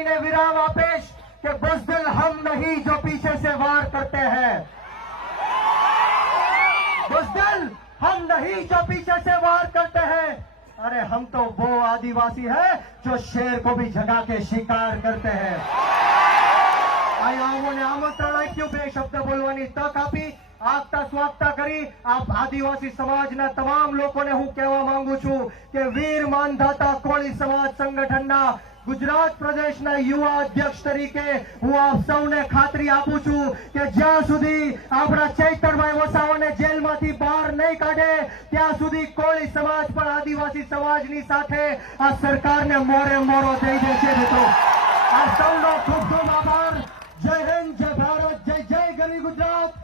ने विराम आपेश के बुज़दिल हम नहीं जो पीछे से वार करते हैं। बुज़दिल हम नहीं जो पीछे से वार करते हैं। अरे हम तो वो आदिवासी है जो शेर को भी जगा के शिकार करते हैं। આયાઓને આમંત્રણ આપ્યું, બે શબ્દ બોલવાની તક આપી, આગતા સ્વાગતા કરી આપ આદિવાસી સમાજના તમામ લોકોને હું કહેવા માંગુ છું કે વીર માનધાતા કોળી સમાજ સંગઠનના ગુજરાત પ્રદેશના યુવા અધ્યક્ષ તરીકે હું આપ સૌને ખાતરી આપું છું કે જ્યાં સુધી આપણા ચૈતરભાઈ વસાવાને જેલમાંથી બહાર નહીં કાઢે ત્યાં સુધી કોળી સમાજ પણ આદિવાસી સમાજની સાથે આ સરકારને મોરે મોરો દઈ દેશે મિત્રો। આ સૌનો ખૂબ ખૂબ આભાર। જય હિન્દ, જય ભારત, જય જય ગરી ગુજરાત।